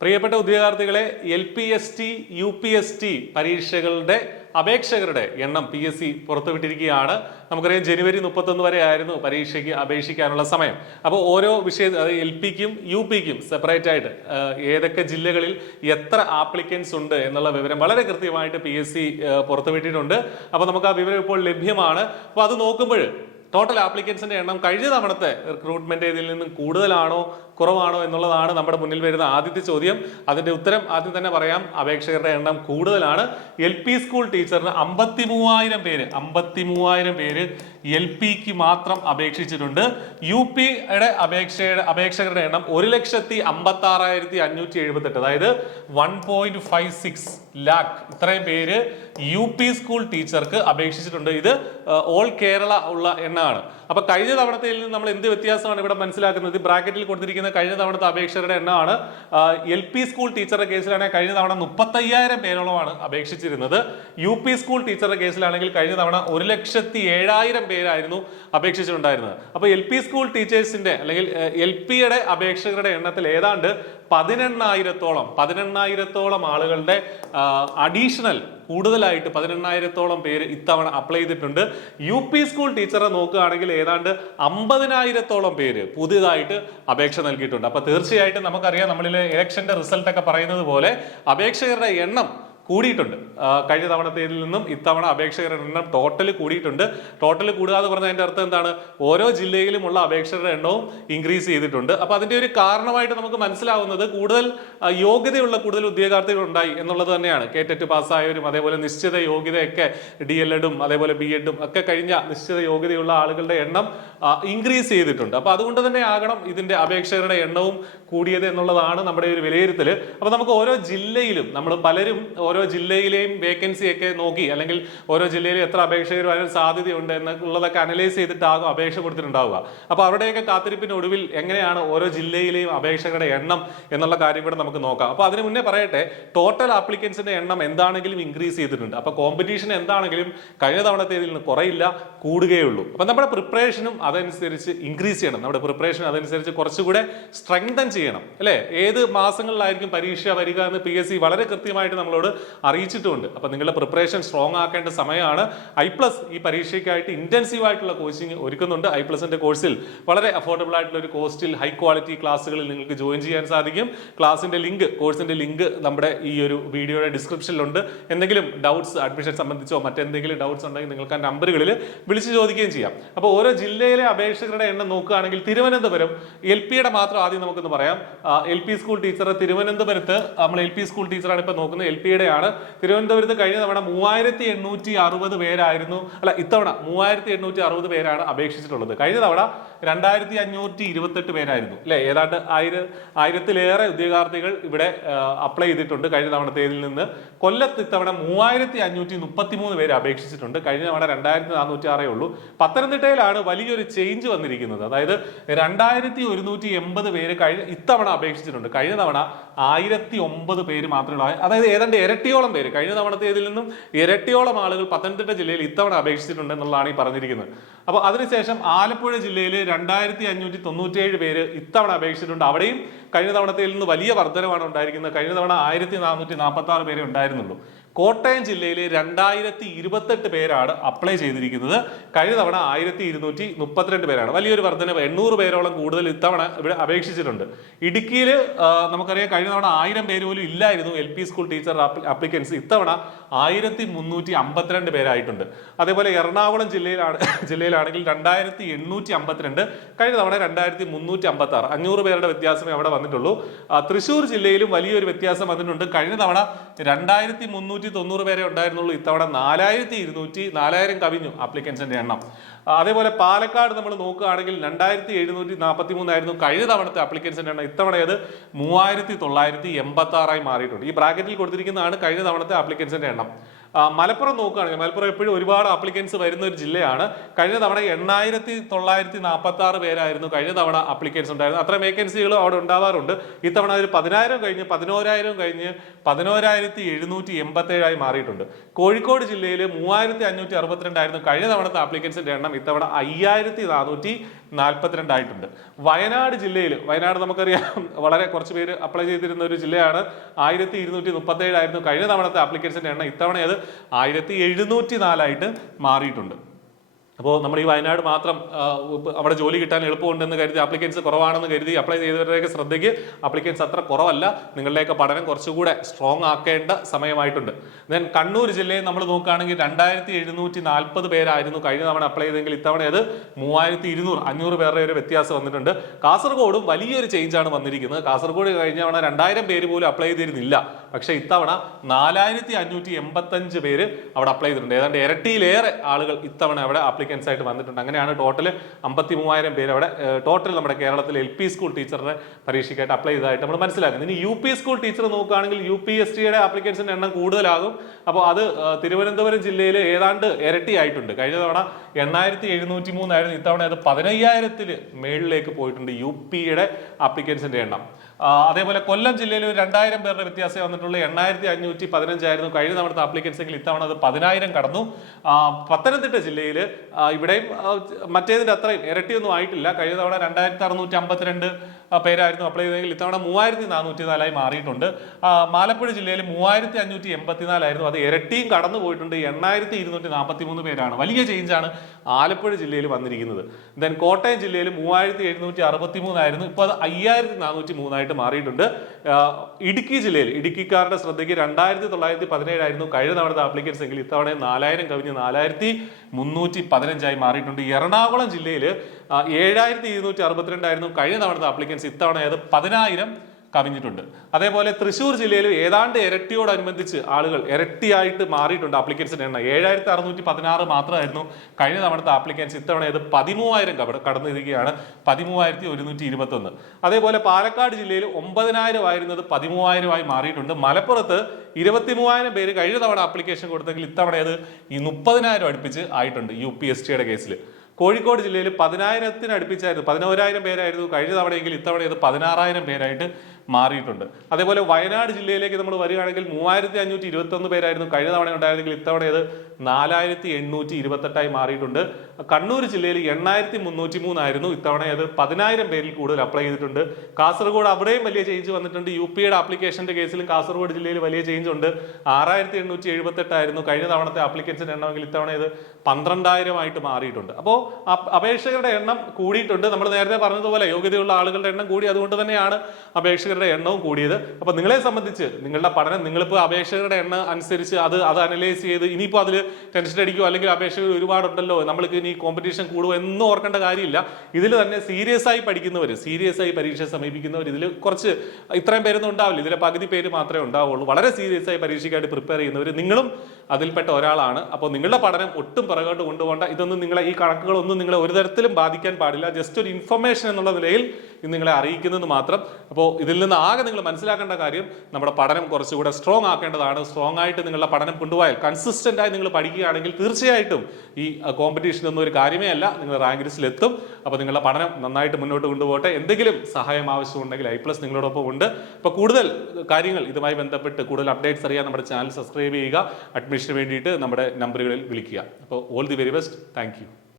പ്രിയപ്പെട്ട ഉദ്യോഗാർത്ഥികളെ, LPST UPST പരീക്ഷകളുടെ അപേക്ഷകരുടെ എണ്ണം PSC പുറത്തുവിട്ടിരിക്കുകയാണ്. നമുക്കറിയാം ജനുവരി 31 വരെ ആയിരുന്നു പരീക്ഷയ്ക്ക് അപേക്ഷിക്കാനുള്ള സമയം. അപ്പോൾ ഓരോ LPക്കും UPക്കും സെപ്പറേറ്റ് ആയിട്ട് ഏതൊക്കെ ജില്ലകളിൽ എത്ര ആപ്ലിക്കൻസ് ഉണ്ട് എന്നുള്ള വിവരം വളരെ കൃത്യമായിട്ട് PSC പുറത്തുവിട്ടിട്ടുണ്ട്. അപ്പോൾ നമുക്ക് ആ വിവരം ഇപ്പോൾ ലഭ്യമാണ്. അപ്പോൾ അത് നോക്കുമ്പോൾ ടോട്ടൽ ആപ്ലിക്കൻസിന്റെ എണ്ണം കഴിഞ്ഞ തവണത്തെ റിക്രൂട്ട്മെന്റ് ഇതിൽ നിന്നും കൂടുതലാണോ കുറവാണോ എന്നുള്ളതാണ് നമ്മുടെ മുന്നിൽ വരുന്ന ആദ്യത്തെ ചോദ്യം. അതിന്റെ ഉത്തരം ആദ്യം തന്നെ പറയാം. അപേക്ഷകരുടെ എണ്ണം കൂടുതലാണ്. LP സ്കൂൾ ടീച്ചറിന് 53,000 പേര് LPക്ക് മാത്രം അപേക്ഷിച്ചിട്ടുണ്ട്. UPയുടെ അപേക്ഷകരുടെ എണ്ണം 1,56,578, അതായത് 1.56 ലാക്ക് ഇത്രയും പേര് UP സ്കൂൾ ടീച്ചർക്ക് അപേക്ഷിച്ചിട്ടുണ്ട്. ഇത് ഓൾ കേരള ഉള്ള എണ്ണമാണ്. അപ്പൊ കഴിഞ്ഞ തവണത്തിൽ നിന്ന് നമ്മൾ എന്ത് വ്യത്യാസമാണ് ഇവിടെ മനസ്സിലാക്കുന്നത്? ബ്രാക്കറ്റിൽ കൊടുത്തിരിക്കുന്ന കഴിഞ്ഞ തവണത്തെ അപേക്ഷകരുടെ എണ്ണമാണ്. LP സ്കൂൾ ടീച്ചറുടെ കേസിലാണെങ്കിൽ കഴിഞ്ഞ തവണ 35,000 പേരോളമാണ് അപേക്ഷിച്ചിരുന്നത്. UP സ്കൂൾ ടീച്ചറുടെ കേസിലാണെങ്കിൽ കഴിഞ്ഞ തവണ 1,07,000 പേരായിരുന്നു അപേക്ഷിച്ചിട്ടുണ്ടായിരുന്നത്. അപ്പൊ LP സ്കൂൾ ടീച്ചേഴ്സിന്റെ അല്ലെങ്കിൽ LPയുടെ അപേക്ഷകരുടെ എണ്ണത്തിൽ ഏതാണ്ട് 18,000-ഓളം ആളുകളുടെ അഡീഷണൽ കൂടുതലായിട്ട് 18,000-ഓളം പേര് ഇത്തവണ അപ്ലൈ ചെയ്തിട്ടുണ്ട്. UP സ്കൂൾ ടീച്ചറെ നോക്കുകയാണെങ്കിൽ ഏതാണ്ട് 50,000-ഓളം പേര് പുതിയതായിട്ട് അപേക്ഷ നൽകിയിട്ടുണ്ട്. അപ്പൊ തീർച്ചയായിട്ടും നമുക്കറിയാം, നമ്മളിലെ ഇലക്ഷന്റെ റിസൾട്ട് ഒക്കെ പറയുന്നത് പോലെ അപേക്ഷകരുടെ എണ്ണം കൂടിയിട്ടുണ്ട്. കഴിഞ്ഞ തവണത്തേതിൽ നിന്നും ഇത്തവണ അപേക്ഷകരുടെ എണ്ണം ടോട്ടൽ കൂടിയിട്ടുണ്ട്. ടോട്ടൽ കൂടുക എന്ന് പറഞ്ഞാൽ അതിന്റെ അർത്ഥം എന്താണ്? ഓരോ ജില്ലയിലുമുള്ള അപേക്ഷകരുടെ എണ്ണവും ഇൻക്രീസ് ചെയ്തിട്ടുണ്ട്. അപ്പൊ അതിന്റെ ഒരു കാരണമായിട്ട് നമുക്ക് മനസ്സിലാവുന്നത് കൂടുതൽ യോഗ്യതയുള്ള കൂടുതൽ ഉദ്യോഗാർത്ഥികൾ ഉണ്ടായി എന്നുള്ളത് തന്നെയാണ്. കേറ്ററ്റ് പാസ്സായവരും അതേപോലെ നിശ്ചിത യോഗ്യതയൊക്കെ DLEDും അതേപോലെ BEdും ഒക്കെ കഴിഞ്ഞ നിശ്ചിത യോഗ്യതയുള്ള ആളുകളുടെ എണ്ണം ഇൻക്രീസ് ചെയ്തിട്ടുണ്ട്. അപ്പൊ അതുകൊണ്ട് തന്നെ ആകണം ഇതിന്റെ അപേക്ഷകരുടെ എണ്ണവും കൂടിയത് എന്നുള്ളതാണ് നമ്മുടെ ഒരു വിലയിരുത്തൽ. അപ്പൊ നമുക്ക് ഓരോ ജില്ലയിലും നമ്മൾ പലരും ഓരോ ജില്ലയിലെയും വേക്കൻസി ഒക്കെ നോക്കി അല്ലെങ്കിൽ ഓരോ ജില്ലയിലും എത്ര അപേക്ഷകർ വരാൻ സാധ്യതയുണ്ട് എന്നുള്ളതൊക്കെ അനലൈസ് ചെയ്തിട്ടാകും അപേക്ഷ കൊടുത്തിട്ടുണ്ടാവുക. അപ്പൊ അവരുടെയൊക്കെ കാത്തിരിപ്പിനൊടുവിൽ എങ്ങനെയാണ് ഓരോ ജില്ലയിലെയും അപേക്ഷകരുടെ എണ്ണം എന്നുള്ള കാര്യം കൂടെ നമുക്ക് നോക്കാം. അപ്പൊ അതിന് മുന്നേ പറയട്ടെ, ടോട്ടൽ ആപ്ലിക്കൻസിന്റെ എണ്ണം എന്താണെങ്കിലും ഇൻക്രീസ് ചെയ്തിട്ടുണ്ട്. അപ്പൊ കോമ്പറ്റീഷൻ എന്താണെങ്കിലും കഴിഞ്ഞ തവണത്തേതിൽ നിന്ന് കുറയില്ല, കൂടുകയുള്ളൂ. അപ്പൊ നമ്മുടെ പ്രിപ്പറേഷനും അതനുസരിച്ച് ഇൻക്രീസ് ചെയ്യണം. നമ്മുടെ പ്രിപ്പറേഷൻ അതനുസരിച്ച് കുറച്ചുകൂടെ സ്ട്രെങ്തൻ ചെയ്യണം, അല്ലെ? ഏത് മാസങ്ങളിലായിരിക്കും പരീക്ഷ വരിക എന്ന് PSC വളരെ കൃത്യമായിട്ട് നമ്മളോട് അറിയിച്ചിട്ടുണ്ട്. അപ്പൊ നിങ്ങളുടെ പ്രിപ്പറേഷൻ സ്ട്രോങ് ആക്കേണ്ട സമയമാണ്. I+ ഈ പരീക്ഷയ്ക്കായിട്ട് ഇന്റൻസീവ് ആയിട്ടുള്ള കോച്ചിങ് ഒരുക്കുന്നുണ്ട്. I+ന്റെ കോഴ്സിൽ വളരെ അഫോർഡബിൾ ആയിട്ടുള്ള ഒരു കോസ്റ്റിൽ ഹൈ ക്വാളിറ്റി ക്ലാസ്സുകളിൽ നിങ്ങൾക്ക് ജോയിൻ ചെയ്യാൻ സാധിക്കും. ക്ലാസിന്റെ ലിങ്ക്, കോഴ്സിന്റെ ലിങ്ക് നമ്മുടെ ഈ ഒരു വീഡിയോയുടെ ഡിസ്ക്രിപ്ഷനിലുണ്ട്. എന്തെങ്കിലും ഡൗട്ട്സ് അഡ്മിഷൻ സംബന്ധിച്ചോ മറ്റെന്തെങ്കിലും ഡൗട്ട്സ് ഉണ്ടെങ്കിൽ നിങ്ങൾക്ക് ആ നമ്പറുകളിൽ വിളിച്ചു ചോദിക്കുകയും ചെയ്യാം. അപ്പോൾ ഓരോ ജില്ലയിലെ അപേക്ഷകരുടെ എണ്ണം നോക്കുകയാണെങ്കിൽ തിരുവനന്തപുരം LPയുടെ മാത്രം ആദ്യം നമുക്കൊന്ന് പറയാം. LP സ്കൂൾ ടീച്ചർ തിരുവനന്തപുരത്ത് നമ്മൾ LP സ്കൂൾ ടീച്ചറാണ് ഇപ്പൊ നോക്കുന്നത്. LPയുടെ ആണ്. തിരുവനന്തപുരത്ത് കഴിഞ്ഞ തവണ 3,860 പേരായിരുന്നു, അല്ല ഇത്തവണ 3,860 പേരാണ് അപേക്ഷിച്ചിട്ടുള്ളത്. കഴിഞ്ഞ തവണ 2,528 പേരായിരുന്നു, അല്ലെ? ഏതാണ്ട് 1000-ലേറെ ഉദ്യോഗാർത്ഥികൾ ഇവിടെ അപ്ലൈ ചെയ്തിട്ടുണ്ട് കഴിഞ്ഞ തവണത്തേതിൽ നിന്ന്. കൊല്ലത്ത് ഇത്തവണ 3,533 പേര് അപേക്ഷിച്ചിട്ടുണ്ട്. കഴിഞ്ഞ തവണ 2,406 ഉള്ളൂ. പത്തനംതിട്ടയിലാണ് വലിയൊരു ചേഞ്ച് വന്നിരിക്കുന്നത്. അതായത് 2,180 പേര് ഇത്തവണ അപേക്ഷിച്ചിട്ടുണ്ട്. കഴിഞ്ഞ തവണ 1,009 പേര് മാത്രമേ ഉള്ളൂ. അതായത് ഏതാണ്ട് ഇരട്ടിയോളം പേര്, കഴിഞ്ഞ തവണത്തേതിൽ നിന്നും ഇരട്ടിയോളം ആളുകൾ പത്തനംതിട്ട ജില്ലയിൽ ഇത്തവണ അപേക്ഷിച്ചിട്ടുണ്ട് എന്നുള്ളതാണ് ഈ പറഞ്ഞിരിക്കുന്നത്. അപ്പോൾ അതിനുശേഷം ആലപ്പുഴ ജില്ലയിൽ 2,597 പേര് ഇത്തവണ അപേക്ഷിച്ചിട്ടുണ്ട്. അവിടെയും കഴിഞ്ഞ തവണത്തിൽ നിന്ന് വലിയ വർധനമാണ് ഉണ്ടായിരിക്കുന്നത്. കഴിഞ്ഞ തവണ 1,446 പേരെ ഉണ്ടായിരുന്നുള്ളൂ. കോട്ടയം ജില്ലയിൽ 2,028 പേരാണ് അപ്ലൈ ചെയ്തിരിക്കുന്നത്. കഴിഞ്ഞ തവണ 1,232 പേരാണ്. വലിയൊരു വർധനവ്, 800 പേരോളം കൂടുതൽ ഇത്തവണ ഇവിടെ അപേക്ഷിച്ചിട്ടുണ്ട്. ഇടുക്കിയിൽ നമുക്കറിയാം കഴിഞ്ഞ തവണ 1000 പേര് പോലും ഇല്ലായിരുന്നു LP സ്കൂൾ ടീച്ചർ ആപ്ലിക്കൻസ്. ഇത്തവണ 1,352 പേരായിട്ടുണ്ട്. അതേപോലെ എറണാകുളം ജില്ലയിലാണെങ്കിൽ 2,852, കഴിഞ്ഞ തവണ 2,356, 500 പേരുടെ വ്യത്യാസമേ അവിടെ വന്നിട്ടുള്ളൂ. തൃശ്ശൂർ ജില്ലയിലും വലിയൊരു വ്യത്യാസം വന്നിട്ടുണ്ട്. കഴിഞ്ഞ തവണ 2,390 പേരെ ഉണ്ടായിരുന്നുള്ളൂ. ഇത്തവണ 4,200 കവിഞ്ഞു ആപ്ലിക്കൻസിന്റെ എണ്ണം. അതേപോലെ പാലക്കാട് നമ്മൾ നോക്കുകയാണെങ്കിൽ 2,743 ആയിരുന്നു കഴിഞ്ഞ തവണത്തെ ആപ്ലിക്കൻസിന്റെ എണ്ണം. ഇത്തവണ അത് 3,986 മാറിയിട്ടുണ്ട്. ഈ ബ്രാക്കറ്റിൽ കൊടുത്തിരിക്കുന്നതാണ് കഴിഞ്ഞ തവണത്തെ ആപ്ലിക്കൻസിന്റെ എണ്ണം. മലപ്പുറം നോക്കുകയാണെങ്കിൽ മലപ്പുറം എപ്പോഴും ഒരുപാട് ആപ്ലിക്കൻസ് വരുന്ന ഒരു ജില്ലയാണ്. കഴിഞ്ഞ തവണ 8,946 പേരായിരുന്നു കഴിഞ്ഞ തവണ ആപ്ലിക്കൻസ് ഉണ്ടായിരുന്നു. അത്ര വേക്കൻസികൾ അവിടെ ഉണ്ടാവാറുണ്ട്. ഇത്തവണ ഒരു 10,000 കഴിഞ്ഞ് 11,000 കഴിഞ്ഞ് 11,787 മാറിയിട്ടുണ്ട്. കോഴിക്കോട് ജില്ലയിൽ 3,562 ആയിരുന്നു കഴിഞ്ഞ തവണത്തെ ആപ്ലിക്കൻസിന്റെ എണ്ണം. എണ്ണം ഇത്തവണ 5442 ആയിട്ടുണ്ട്. വയനാട് ജില്ലയിൽ, വയനാട് നമുക്കറിയാം വളരെ കുറച്ച് പേര് അപ്ലൈ ചെയ്തിരുന്ന ഒരു ജില്ലയാണ്. 1237 ആയിരുന്നു കഴിഞ്ഞ തവണത്തെ ആപ്ലിക്കൻസിന്റെ എണ്ണം. ഇത്തവണ അത് 1704 ആയിട്ട് മാറിയിട്ടുണ്ട്. അപ്പോൾ നമ്മൾ ഈ വയനാട് മാത്രം അവിടെ ജോലി കിട്ടാൻ എളുപ്പമുണ്ടെന്ന് കരുതി, ആപ്ലിക്കൻസ് കുറവാണെന്ന് കരുതി അപ്ലൈ ചെയ്തവരുടെയൊക്കെ ശ്രദ്ധയ്ക്ക് ആപ്ലിക്കൻസ് അത്ര കുറവല്ല. നിങ്ങളുടെയൊക്കെ പഠനം കുറച്ചുകൂടെ സ്ട്രോങ് ആക്കേണ്ട സമയമായിട്ടുണ്ട്. ദെൻ കണ്ണൂർ ജില്ലയിൽ നമ്മൾ നോക്കുകയാണെങ്കിൽ 2740 പേരായിരുന്നു കഴിഞ്ഞ തവണ അപ്ലൈ ചെയ്തെങ്കിൽ ഇത്തവണ അത് 3200, 500 പേരുടെ ഒരു വ്യത്യാസം വന്നിട്ടുണ്ട്. കാസർഗോഡും വലിയൊരു ചേഞ്ച് ആണ് വന്നിരിക്കുന്നത്. കാസർഗോഡ് കഴിഞ്ഞ തവണ 2000 പേര് പോലും അപ്ലൈ ചെയ്തിരുന്നില്ല. പക്ഷേ ഇത്തവണ 4585 പേര് അവിടെ അപ്ലൈ ചെയ്തിട്ടുണ്ട്. ഏതാണ്ട് ഇരട്ടിയിലേറെ ആളുകൾ ഇത്തവണ അവിടെ ആയിട്ട് വന്നിട്ടുണ്ട്. അങ്ങനെയാണ് ടോട്ടൽ 53,000 പേര് അവിടെ ടോട്ടൽ നമ്മുടെ കേരളത്തിലെ LP സ്കൂൾ ടീച്ചറുടെ പരീക്ഷയ്ക്കായിട്ട് അപ്ലൈ ചെയ്തതായിട്ട് നമ്മൾ മനസ്സിലാക്കുന്നത്. ഇനി UP സ്കൂൾ ടീച്ചർ നോക്കുകയാണെങ്കിൽ UPSTയുടെ ആപ്ലിക്കൻസിന്റെ എണ്ണം കൂടുതലാകും. അപ്പോൾ അത് തിരുവനന്തപുരം ജില്ലയിൽ ഏതാണ്ട് ഇരട്ടിയായിട്ടുണ്ട്. കഴിഞ്ഞ തവണ 8703 ആയിരുന്നു, ഇത്തവണ അത് 15,000 മേളിലേക്ക് പോയിട്ടുണ്ട് UPയുടെ ആപ്ലിക്കൻസിന്റെ എണ്ണം. അതേപോലെ കൊല്ലം ജില്ലയിൽ 2000 പേരുടെ വ്യത്യാസം വന്നിട്ടുള്ള 8515 ആയിരുന്നു കഴിഞ്ഞ തവണത്തെ ആപ്ലിക്കൻസ് എങ്കിൽ ഇത്തവണ അത് 10,000 കടന്നു. പത്തനംതിട്ട ജില്ലയിൽ ഇവിടെയും മറ്റേതിന്റെ അത്രയും ഇരട്ടിയൊന്നും ആയിട്ടില്ല. കഴിഞ്ഞ തവണ 2652 പേരായിരുന്നു അപ്ലൈ ചെയ്തെങ്കിൽ ഇത്തവണ 3404 മാറിയിട്ടുണ്ട്. ആലപ്പുഴ ജില്ലയിൽ 3584 ആയിരുന്നു, അത് ഇരട്ടിയും കടന്നു പോയിട്ടുണ്ട്. 8243 പേരാണ്. വലിയ ചേഞ്ചാണ് ആലപ്പുഴ ജില്ലയിൽ വന്നിരിക്കുന്നത്. ദെൻ കോട്ടയം ജില്ലയിൽ 3763 ആയിരുന്നു, ഇപ്പോൾ അത് 5403 ആയിട്ട് മാറിയിട്ടുണ്ട്. ഇടുക്കി ജില്ലയിൽ ഇടുക്കിക്കാരുടെ ശ്രദ്ധയ്ക്ക് 2917 ആയിരുന്നു കഴിഞ്ഞ തവണത്തെ ആപ്ലിക്കൻസ് എങ്കിൽ ഇത്തവണ 4000 കവിഞ്ഞ് 4315 ആയി മാറിയിട്ടുണ്ട്. എറണാകുളം ജില്ലയിൽ 7262 ആയിരുന്നു കഴിഞ്ഞ തവണത്തെ ആപ്ലിക്കൻസ്, ഇത്തവണ അത് 10,000 കവിഞ്ഞിട്ടുണ്ട്. അതേപോലെ തൃശ്ശൂർ ജില്ലയിൽ ഏതാണ്ട് ഇരട്ടിയോടനുബന്ധിച്ച് ആളുകൾ ഇരട്ടിയായിട്ട് മാറിയിട്ടുണ്ട്. ആപ്ലിക്കൻസിന്റെ എണ്ണം 7616 മാത്രമായിരുന്നു കഴിഞ്ഞ തവണത്തെ ആപ്ലിക്കൻസ്, ഇത്തവണ അത് 13,000 കടന്നിരിക്കുകയാണ്, 13,121. അതേപോലെ പാലക്കാട് ജില്ലയിൽ 9,000 ആയിരുന്നത് 13,000 ആയി മാറിയിട്ടുണ്ട്. മലപ്പുറത്ത് 23,000 പേര് കഴിഞ്ഞ തവണ ആപ്ലിക്കേഷൻ കൊടുത്തെങ്കിൽ ഇത്തവണ അത് ഈ 30,000 അടുപ്പിച്ച് ആയിട്ടുണ്ട് UPSTയുടെ കേസിൽ. കോഴിക്കോട് ജില്ലയിൽ 10,000 അടുപ്പിച്ചായിരുന്നു, 11,000 പേരായിരുന്നു കഴിഞ്ഞ തവണയെങ്കിൽ ഇത്തവണ ഇത് 16,000 പേരായിട്ട് മാറിയിട്ടുണ്ട്. അതേപോലെ വയനാട് ജില്ലയിലേക്ക് നമ്മൾ വരികയാണെങ്കിൽ 3,521 പേരായിരുന്നു കഴിഞ്ഞ തവണ ഉണ്ടായിരുന്നെങ്കിൽ ഇത്തവണ ഇത് 4,828 മാറിയിട്ടുണ്ട്. കണ്ണൂർ ജില്ലയിൽ 8,303 ആയിരുന്നു, ഇത്തവണ അത് 10,000 പേരിൽ കൂടുതൽ അപ്ലൈ ചെയ്തിട്ടുണ്ട്. കാസർഗോഡ് അവിടെയും വലിയ ചേഞ്ച് വന്നിട്ടുണ്ട്. UPയുടെ ആപ്ലിക്കേഷന്റെ കേസിലും കാസർഗോഡ് ജില്ലയിൽ വലിയ ചേഞ്ച് ഉണ്ട്. 6,878 ആയിരുന്നു കഴിഞ്ഞ തവണത്തെ ആപ്ലിക്കൻസിന്റെ എണ്ണമെങ്കിൽ ഇത്തവണ ഇത് 12,000 ആയിട്ട് മാറിയിട്ടുണ്ട്. അപ്പോൾ അപേക്ഷകരുടെ എണ്ണം കൂടിയിട്ടുണ്ട്. നമ്മൾ നേരത്തെ പറഞ്ഞതുപോലെ യോഗ്യതയുള്ള ആളുകളുടെ എണ്ണം കൂടി, അതുകൊണ്ട് തന്നെയാണ് അപേക്ഷകരുടെ എണ്ണവും കൂടിയത്. അപ്പൊ നിങ്ങളെ സംബന്ധിച്ച് നിങ്ങളുടെ പഠനം, നിങ്ങളിപ്പോൾ അപേക്ഷകരുടെ എണ്ണം അനുസരിച്ച് അത് അനലൈസ് ചെയ്ത് ഇനിയിപ്പോൾ അതിൽ ടെൻഷൻ അടിക്കുകയോ അല്ലെങ്കിൽ അപേക്ഷകർ ഒരുപാടുണ്ടല്ലോ നമ്മൾക്ക് ഇനി കോമ്പറ്റീഷൻ കൂടുമോ എന്നും ഓർക്കേണ്ട കാര്യമില്ല. ഇതിൽ തന്നെ സീരിയസ് ആയി പഠിക്കുന്നവർ, സീരിയസ് ആയി പരീക്ഷ സമീപിക്കുന്നവർ, ഇതിൽ കുറച്ച് ഇത്രയും പേരൊന്നും ഉണ്ടാവില്ല, ഇതിലെ പകുതി പേര് മാത്രമേ ഉണ്ടാവുള്ളൂ. വളരെ സീരിയസ് ആയി പരീക്ഷയ്ക്കായിട്ട് പ്രിപ്പയർ ചെയ്യുന്നവർ, നിങ്ങളും അതിൽപ്പെട്ട ഒരാളാണ്. അപ്പോൾ നിങ്ങളുടെ പഠനം ഒട്ടും പിറകോട്ട് കൊണ്ടുപോകേണ്ട. ഇതൊന്നും നിങ്ങളെ, ഈ കണക്കുകളൊന്നും നിങ്ങളെ ഒരു തരത്തിലും ബാധിക്കാൻ പാടില്ല. ജസ്റ്റ് ഒരു ഇൻഫർമേഷൻ എന്നുള്ള നിലയിൽ ഇത് നിങ്ങളെ അറിയിക്കുന്നത് മാത്രം. അപ്പോൾ ഇതിൽ നിന്ന് ആകെ നിങ്ങൾ മനസ്സിലാക്കേണ്ട കാര്യം, നമ്മുടെ പഠനം കുറച്ചുകൂടെ സ്ട്രോങ് ആക്കേണ്ടതാണ്. സ്ട്രോങ് ആയിട്ട് നിങ്ങളുടെ പഠനം കൊണ്ടുപോയാൽ, കൺസിസ്റ്റന്റ് ആയി നിങ്ങൾ പഠിക്കുകയാണെങ്കിൽ തീർച്ചയായിട്ടും ഈ കോമ്പറ്റീഷൻ ഒന്നും ഒരു കാര്യമേ അല്ല, നിങ്ങൾ റാങ്ക് ലിസ്റ്റിലെത്തും. അപ്പോൾ നിങ്ങളുടെ പഠനം നന്നായിട്ട് മുന്നോട്ട് കൊണ്ടുപോകട്ടെ. എന്തെങ്കിലും സഹായം ആവശ്യമുണ്ടെങ്കിൽ I+ നിങ്ങളോടൊപ്പം ഉണ്ട്. അപ്പോൾ കൂടുതൽ കാര്യങ്ങൾ ഇതുമായി ബന്ധപ്പെട്ട് കൂടുതൽ അപ്ഡേറ്റ്സ് അറിയാൻ നമ്മുടെ ചാനൽ സബ്സ്ക്രൈബ് ചെയ്യുക. അഡ്മിഷന് വേണ്ടിയിട്ട് നമ്മുടെ നമ്പറുകളിൽ വിളിക്കുക. അപ്പോൾ all the very best. Thank you.